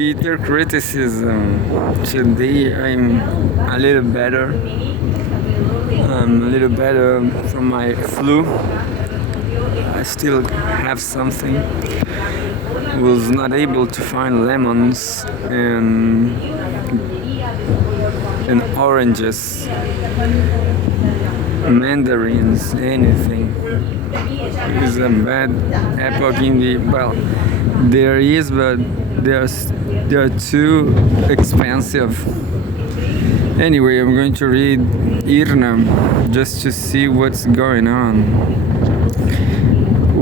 bitter criticism. Today I'm a little better. I'm a little better from my flu. I still have something. Was not able to find lemons and oranges, mandarins, anything. It's a bad epoch in the well. There is, but they are too expensive. Anyway, I'm going to read Irna just to see what's going on,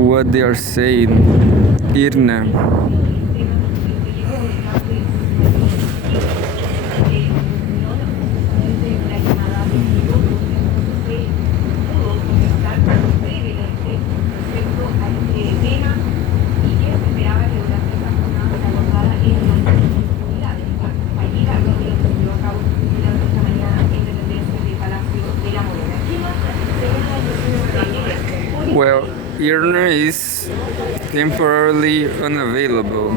what they are saying. Irna. Well, Irna is temporarily unavailable.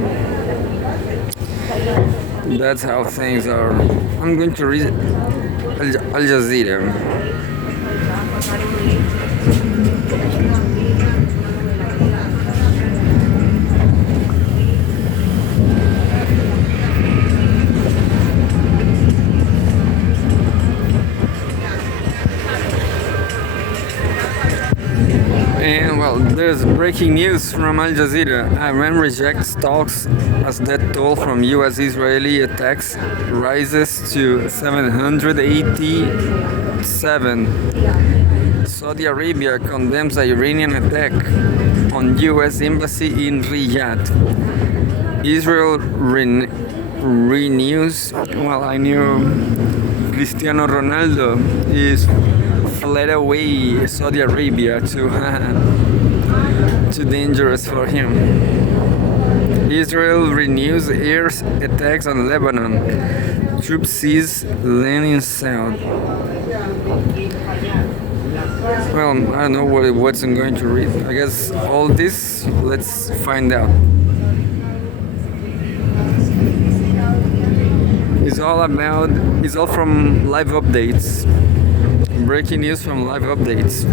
That's how things are. I'm going to read Al Jazeera. And well, there's breaking news from Al Jazeera. Iran rejects talks as death toll from U.S.-Israeli attacks rises to 787. Saudi Arabia condemns Iranian attack on U.S. embassy in Riyadh. Israel renews. Well, I knew Cristiano Ronaldo is fled away Saudi Arabia too dangerous for him. Israel renews air attacks on Lebanon. Troops seize land in south. Well, I don't know what I'm going to read. I guess all this, let's find out. It's all from live updates. Breaking news from live updates.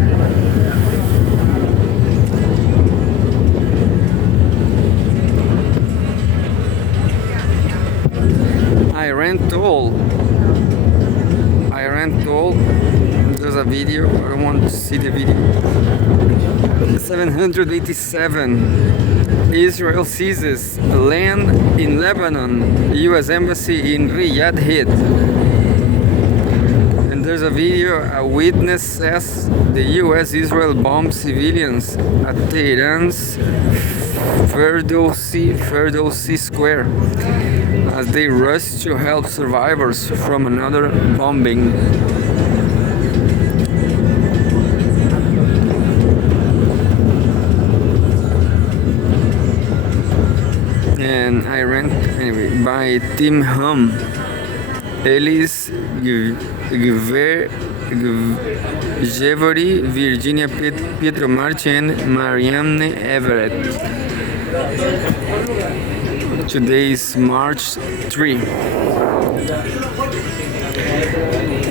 Iran told. There's a video. I don't want to see the video. 787. Israel seizes land in Lebanon. U.S. embassy in Riyadh hit. There's a video. A witness says the U.S.-Israel bombed civilians at Tehran's Ferdowsi Square as they rushed to help survivors from another bombing. And Iran, anyway, by Tim Hum. Ellis Gevory, Virginia Pietro Marchi, and Marianne Everett. Today is March 3.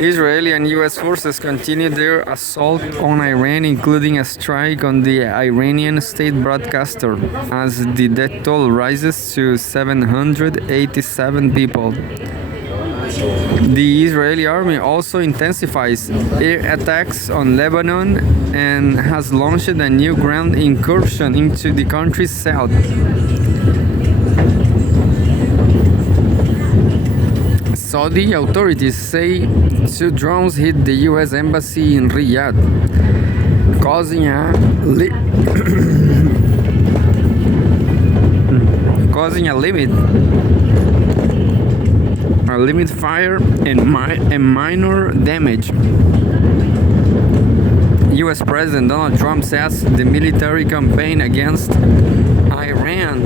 Israeli and U.S. forces continue their assault on Iran, including a strike on the Iranian state broadcaster, as the death toll rises to 787 people. The Israeli army also intensifies air attacks on Lebanon and has launched a new ground incursion into the country's south. Saudi authorities say two drones hit the U.S. embassy in Riyadh, causing a limit fire and minor damage. U.S. President Donald Trump says the military campaign against Iran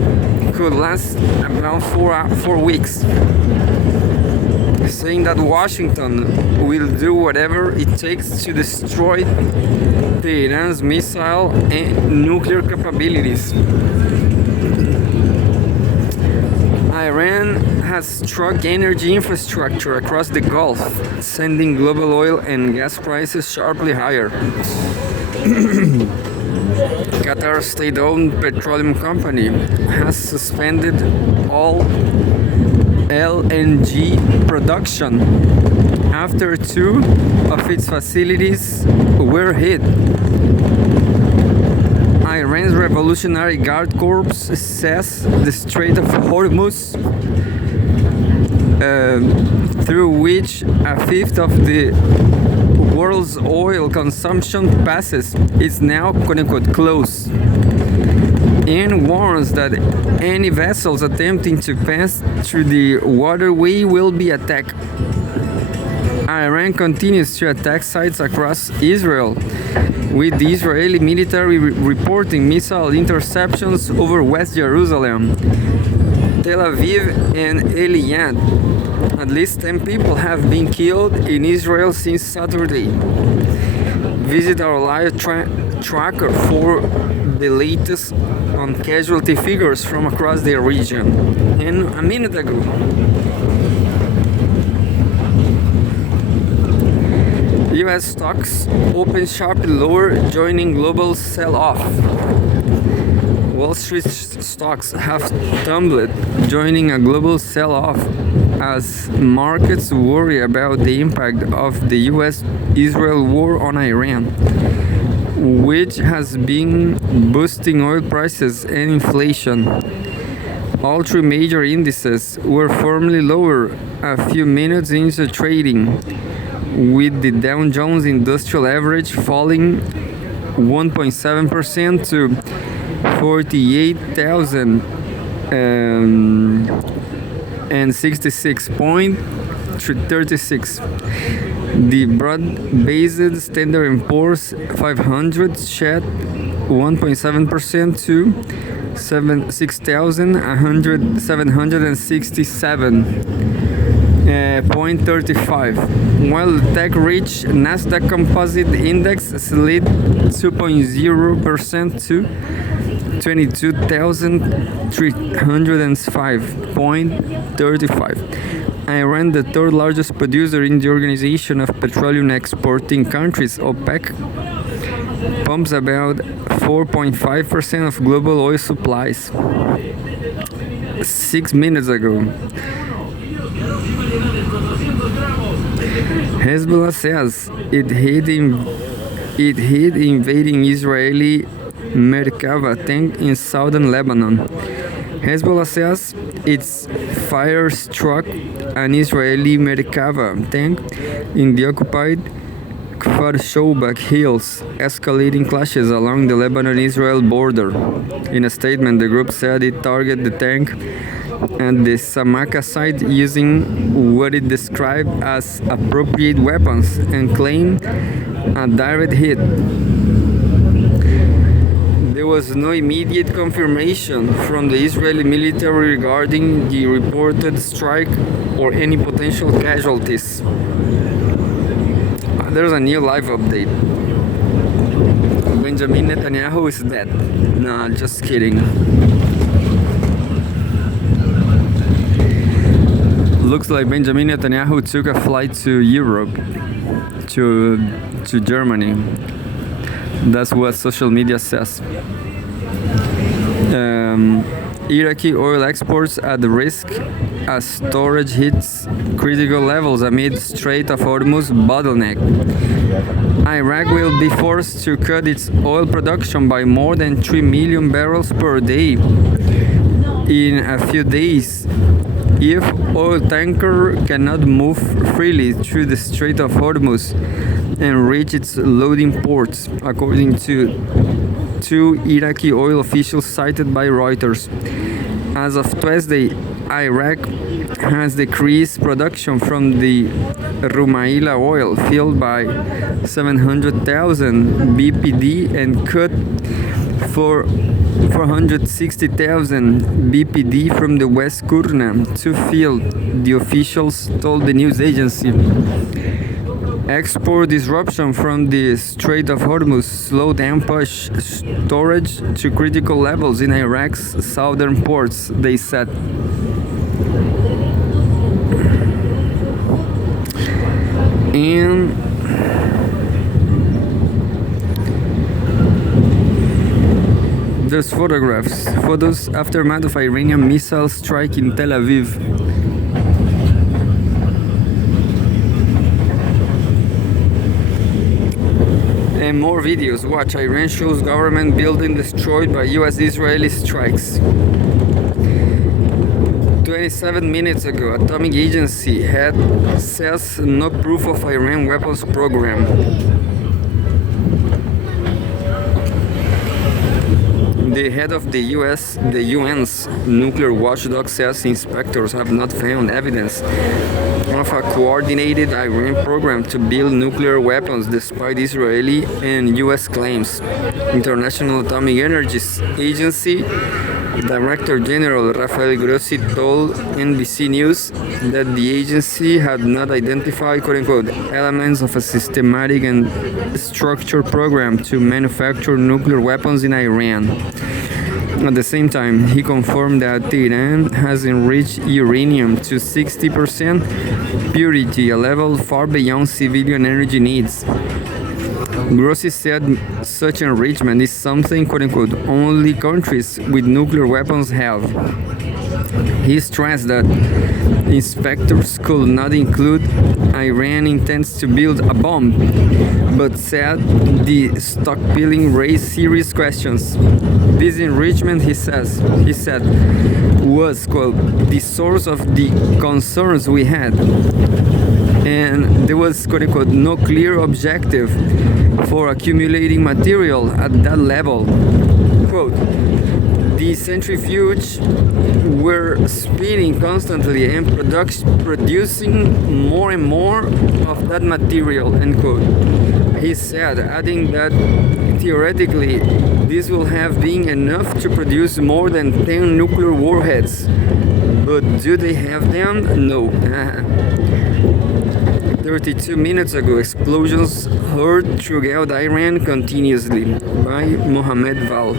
could last about 4 weeks, saying that Washington will do whatever it takes to destroy Tehran's missile and nuclear capabilities. Iran has struck energy infrastructure across the Gulf, sending global oil and gas prices sharply higher. Qatar's state-owned petroleum company has suspended all LNG production after two of its facilities were hit. Iran's Revolutionary Guard Corps says the Strait of Hormuz, through which a fifth of the world's oil consumption passes, is now quote-unquote closed, and warns that any vessels attempting to pass through the waterway will be attacked. Iran continues to attack sites across Israel, with the Israeli military reporting missile interceptions over West Jerusalem, Tel Aviv, and Eilat. At least 10 people have been killed in Israel since Saturday. Visit our live tracker for the latest on casualty figures from across the region. And a minute ago, US stocks opened sharply lower, joining global sell-off. Wall Street stocks have tumbled, joining a global sell-off as markets worry about the impact of the US-Israel war on Iran, which has been boosting oil prices and inflation. All three major indices were firmly lower a few minutes into trading, with the Dow Jones Industrial Average falling 1.7% to 48,066.36. The broad-based Standard & Poor's 500 shed 1.7% to 6,767.35, while the tech-rich Nasdaq Composite Index slid 2.0% to 22,305.35. Iran, the third largest producer in the Organization of Petroleum Exporting Countries, OPEC, pumps about 4.5% of global oil supplies. 6 minutes ago, Hezbollah says it hit invading Israeli Merkava tank in southern Lebanon. Hezbollah says its fire struck an Israeli Merkava tank in the occupied Kfar Shobak Hills, escalating clashes along the Lebanon-Israel border. In a statement, the group said it targeted the tank and the Samaka site using what it described as appropriate weapons and claimed a direct hit. There was no immediate confirmation from the Israeli military regarding the reported strike or any potential casualties. There's a new live update. Benjamin Netanyahu is dead. Nah, just kidding. Looks like Benjamin Netanyahu took a flight to Europe, to Germany. That's what social media says. Iraqi oil exports at risk as storage hits critical levels amid Strait of Hormuz bottleneck. Iraq will be forced to cut its oil production by more than 3 million barrels per day in a few days if oil tanker cannot move freely through the Strait of Hormuz and reach its loading ports, according to two Iraqi oil officials cited by Reuters. As of Tuesday, Iraq has decreased production from the Rumaila oil field by 700,000 BPD and cut for 460,000 BPD from the West Kurna 2 field, the officials told the news agency. Export disruption from the Strait of Hormuz slowed down push storage to critical levels in Iraq's southern ports, they said. And there's photos aftermath of Iranian missile strike in Tel Aviv. And more videos. Watch, Iran shows government building destroyed by US-Israeli strikes. 27 minutes ago, Atomic Agency head says no proof of Iran weapons program. The head of the UN's nuclear watchdog says inspectors have not found evidence of a coordinated Iran program to build nuclear weapons despite Israeli and US claims. International Atomic Energy Agency Director General Rafael Grossi told NBC News that the agency had not identified quote-unquote elements of a systematic and structured program to manufacture nuclear weapons in Iran. At the same time, he confirmed that Tehran has enriched uranium to 60% purity, a level far beyond civilian energy needs. Grossi said such enrichment is something, quote-unquote, only countries with nuclear weapons have. He stressed that inspectors could not include Iran intends to build a bomb, but said the stockpiling raised serious questions. This enrichment, he said, was, quote, the source of the concerns we had. And there was, quote unquote, no clear objective for accumulating material at that level. Quote, the centrifuge were spinning constantly and producing more and more of that material, end quote. He said, adding that theoretically this will have been enough to produce more than 10 nuclear warheads. But do they have them? No. 32 minutes ago, explosions heard throughout Iran continuously by Mohammed Val.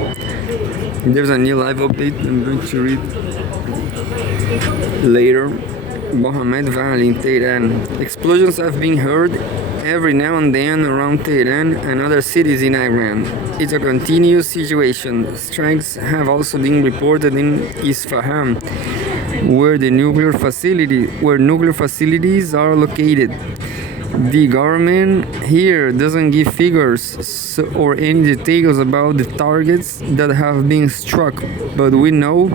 There's a new live update I'm going to read later. Mohammed Val in Tehran. Explosions have been heard every now and then around Tehran and other cities in Iran. It's a continuous situation. Strikes have also been reported in Isfahan, where nuclear facilities are located. The government here doesn't give figures or any details about the targets that have been struck, but we know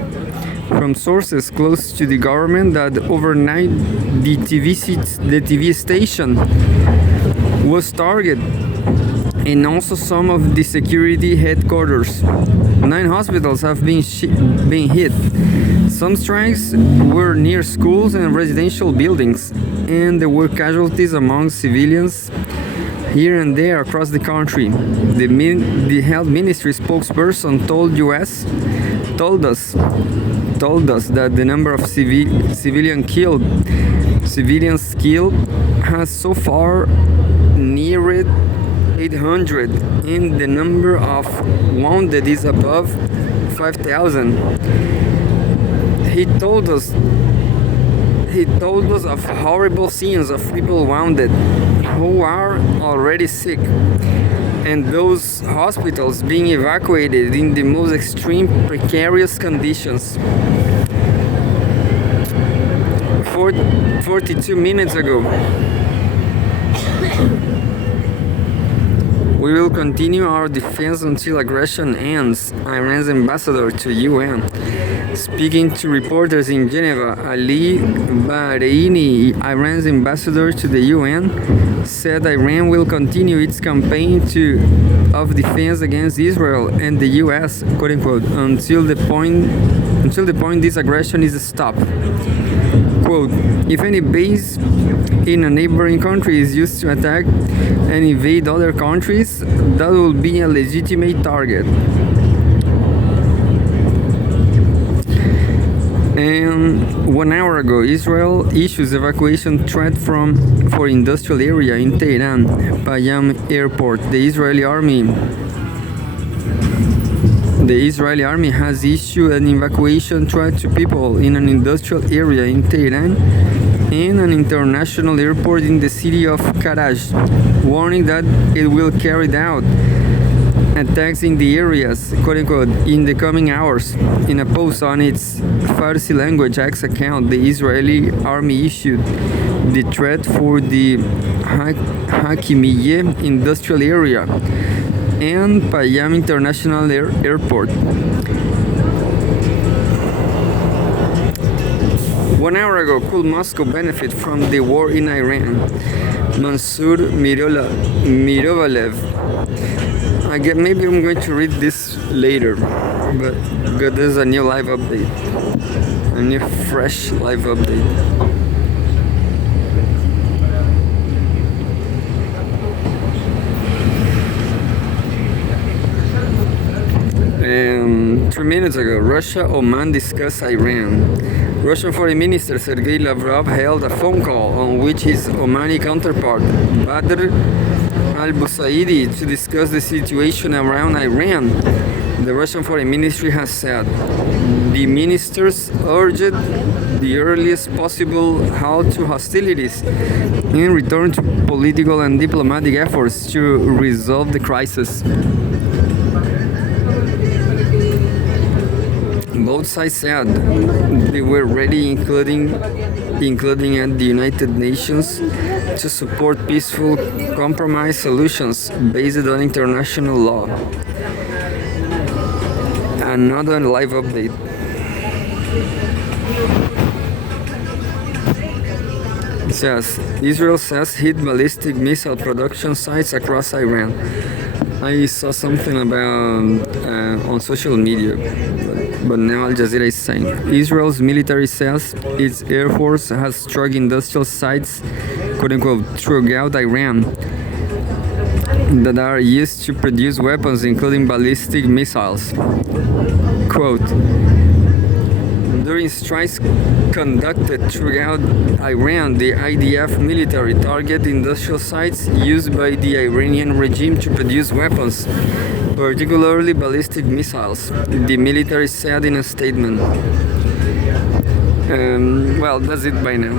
from sources close to the government that overnight the TV station was targeted, and also some of the security headquarters. 9 hospitals have been hit. Some strikes were near schools and residential buildings, and there were casualties among civilians here and there across the country. The health ministry spokesperson told us that the number of civilians killed has so far neared 800, and the number of wounded is above 5,000. He told us of horrible scenes of people wounded who are already sick, and those hospitals being evacuated in the most extreme precarious conditions. 42 minutes ago. We will continue our defense until aggression ends, Iran's ambassador to UN. Speaking to reporters in Geneva, Ali Bahreini, Iran's ambassador to the UN, said Iran will continue its campaign of defense against Israel and the US, quote unquote, until the point this aggression is stopped. Quote, if any base in a neighboring country is used to attack and invade other countries, that will be a legitimate target. And 1 hour ago, Israel issues evacuation threat for industrial area in Tehran, Payam Airport. The Israeli army has issued an evacuation threat to people in an industrial area in Tehran and an international airport in the city of Karaj, warning that it will carry out attacks in the areas, quote unquote, in the coming hours. In a post on its Farsi language X account, the Israeli army issued the threat for the Hakimiye industrial area and Payam International Airport. 1 hour ago, could Moscow benefit from the war in Iran? Mansour Mirovalev. I get, maybe I'm going to read this later, but there's a new live update, a new fresh live update. 3 minutes ago, Russia, Oman discussed Iran. Russian Foreign Minister Sergei Lavrov held a phone call on which his Omani counterpart, Badr al-Busaidi, to discuss the situation around Iran. The Russian Foreign Ministry has said the ministers urged the earliest possible halt to hostilities and return to political and diplomatic efforts to resolve the crisis. Both sides said they were ready, including at the United Nations, to support peaceful compromise solutions based on international law. Another live update. It says Israel says hit ballistic missile production sites across Iran. I saw something about on social media, but now Al Jazeera is saying Israel's military says its air force has struck industrial sites, quote unquote, throughout Iran that are used to produce weapons, including ballistic missiles. Quote, during strikes conducted throughout Iran, the IDF military targeted industrial sites used by the Iranian regime to produce weapons, particularly ballistic missiles, the military said in a statement. Well, that's it by now.